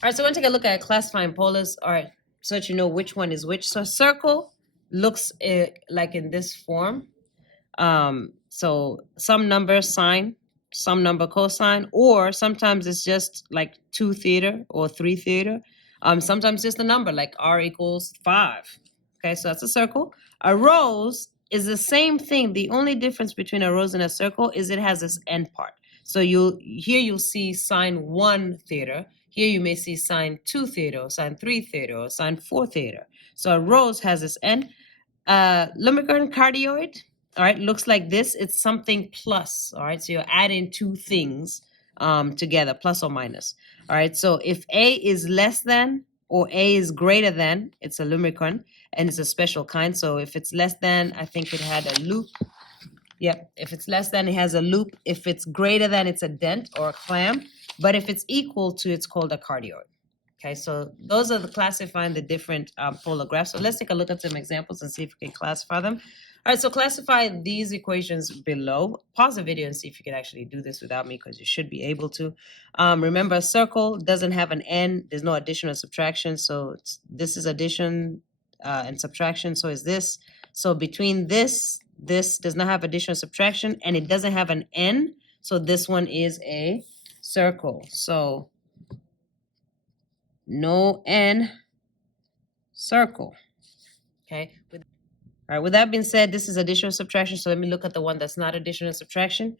All right, so we're going to take a look at classifying polars. All right, so that you know which one is which. So a circle looks like in this form. So some number sine, some number cosine, or sometimes it's just like 2 theta or 3 theta. Sometimes just a number like r equals 5. Okay, so that's a circle. A rose is the same thing. The only difference between a rose and a circle is it has this end part. So you'll see sine 1 theta. Here you may see sine 2 theta, or sine 3 theta, or sine 4 theta. So a rose has this end. Lumican cardioid, all right, looks like this. It's something plus, all right? So you're adding two things together, plus or minus. All right, so if A is less than or A is greater than, it's a lumicon, and it's a special kind. So if it's less than, I think it had a loop. Yep, if it's less than, it has a loop. If it's greater than, it's a dent or a clamp. But if it's equal to, it's called a cardioid. Okay, so those are the classifying the different polar graphs. So let's take a look at some examples and see if we can classify them. All right, so classify these equations below. Pause the video and see if you can actually do this without me, because you should be able to. Remember, a circle doesn't have an end. There's no addition or subtraction. So this is addition and subtraction. So is this. So between this does not have addition or subtraction, and it doesn't have an end. So this one is a circle. So no n, circle. Okay. All right. With that being said, this is addition or subtraction. So let me look at the one that's not addition or subtraction.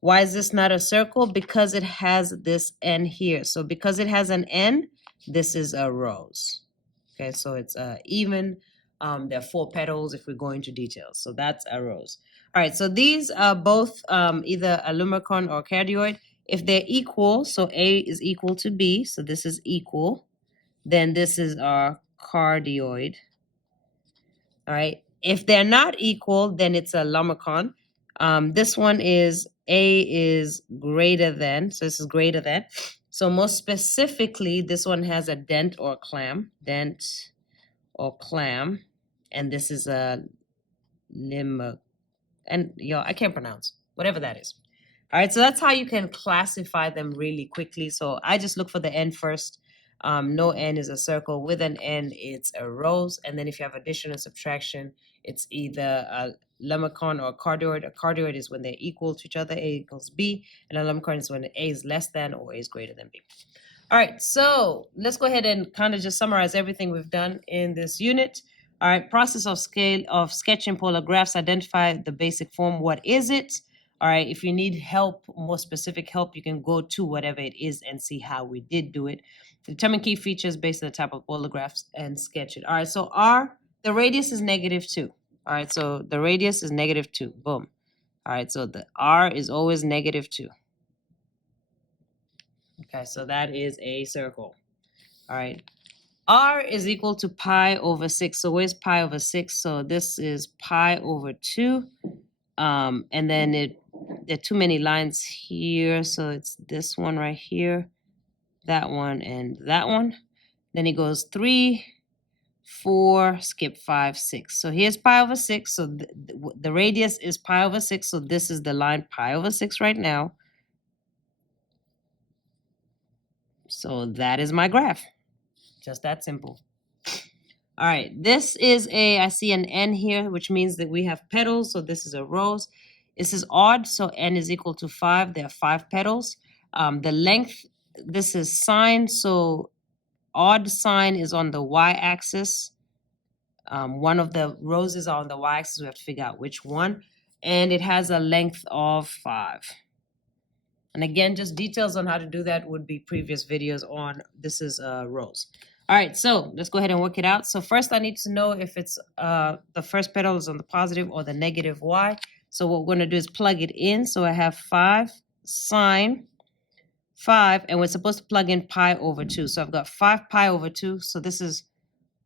Why is this not a circle? Because it has this n here. So because it has an n, this is a rose. Okay. So it's even. There are 4 petals if we go into details. So that's a rose. All right. So these are both either a lumicon or cardioid. If they're equal, so A is equal to B. So this is equal. Then this is our cardioid. All right. If they're not equal, then it's a lumicon. This one is A is greater than. So this is greater than. So most specifically, this one has a dent or clamp. Dent or clamp. And this is a lim. And I can't pronounce. Whatever that is. All right. So that's how you can classify them really quickly. So I just look for the n first. No n is a circle. With an n, it's a rose. And then if you have addition or subtraction, it's either a lumicon or a cardioid. A cardioid is when they're equal to each other, A equals B. And a lumicon is when A is less than or A is greater than B. All right, so let's go ahead and kind of just summarize everything we've done in this unit. All right, process of sketching polar graphs, identify the basic form. What is it? All right, if you need help, more specific help, you can go to whatever it is and see how we did do it. Determine key features based on the type of polar graphs and sketch it. All right, so the radius is -2. All right, so the radius is -2. Boom. All right, so the R is always -2. Okay, so that is a circle. All right. R is equal to pi over 6. So where's pi over 6? So this is pi over 2. And then there are too many lines here. So it's this one right here, that one, and that one. Then it goes 3, 4, skip 5, 6. So here's pi over 6. So the radius is pi over 6. So this is the line pi over 6 right now. So that is my graph. Just that simple. All right, this is I see an N here, which means that we have petals. So this is a rose. This is odd, so N is equal to 5. There are 5 petals. The length, this is sine. So odd sine is on the y-axis. One of the roses are on the y-axis. We have to figure out which one. And it has a length of 5. And again, just details on how to do that would be previous videos on. This is a rose. All right, so let's go ahead and work it out. So first I need to know if it's the first petal is on the positive or the negative y. So what we're going to do is plug it in. So I have 5 sine 5, and we're supposed to plug in pi over 2. So I've got 5 pi over 2. So this is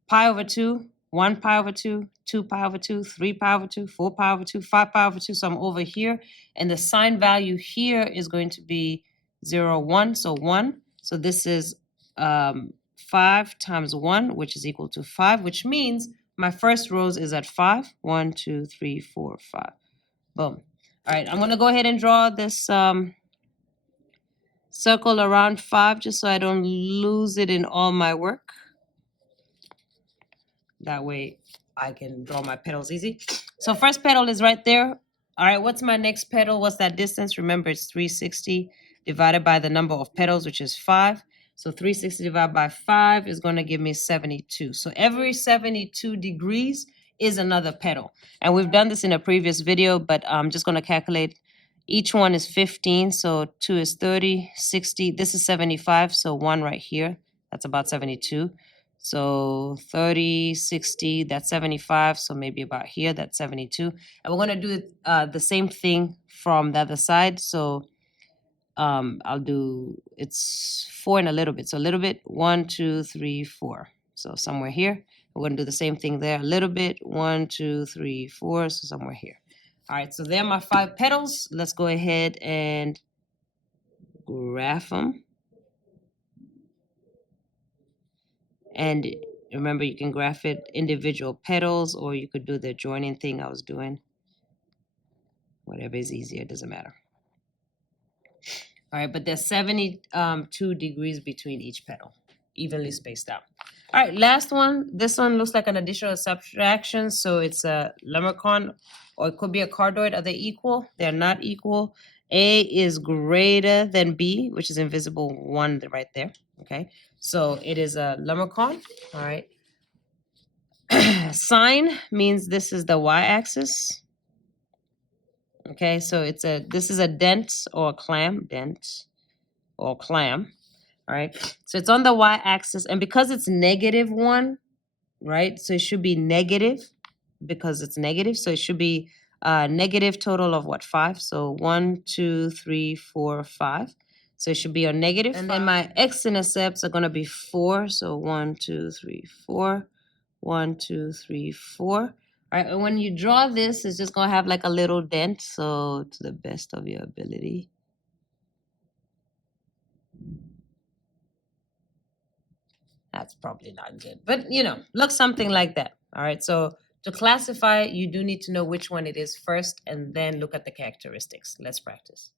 pi over 2, 1 pi over 2, 2 pi over 2, 3 pi over 2, 4 pi over 2, 5 pi over 2. So I'm over here. And the sine value here is going to be 0, 1. So 1. So this is 5 times 1, which is equal to 5, which means my first rose is at 5. 1, 2, 3, 4, 5. Boom. All right, I'm going to go ahead and draw this circle around 5 just so I don't lose it in all my work. That way I can draw my petals easy. So first petal is right there. All right, what's my next petal? What's that distance? Remember, it's 360 divided by the number of petals, which is 5. So 360 divided by 5 is going to give me 72. So every 72 degrees is another petal. And we've done this in a previous video, but I'm just going to calculate. Each one is 15, so 2 is 30, 60. This is 75, so 1 right here. That's about 72. So 30, 60, that's 75. So maybe about here, that's 72. And we're going to do the same thing from the other side. So I'll do, it's 4 and a little bit. So a little bit, 1, 2, 3, 4. So somewhere here. We're going to do the same thing there. A little bit, 1, 2, 3, 4. So somewhere here. All right, so there are my 5 petals. Let's go ahead and graph them. And remember, you can graph it individual petals, or you could do the joining thing I was doing. Whatever is easier, it doesn't matter. All right, but there's 72 degrees between each petal, evenly spaced out. All right, last one. This one looks like an addition or subtraction, so it's a lemurcon, or it could be a cardioid. Are they equal? They're not equal. A is greater than B, which is invisible 1 right there. Okay, so it is a lemurcon. All right. Sine means this is the y-axis. Okay, so this is a dent or a clam, All right. So it's on the y-axis, and because it's -1, right? So it should be negative because it's negative. So it should be negative total of what, 5? So 1, 2, 3, 4, 5. So it should be a negative. And then my x-intercepts are going to be 4. So 1, 2, 3, 4. 1, 2, 3, 4. All right, and when you draw this, it's just gonna have like a little dent. So to the best of your ability. That's probably not good, but look something like that. All right, so to classify, you do need to know which one it is first and then look at the characteristics. Let's practice.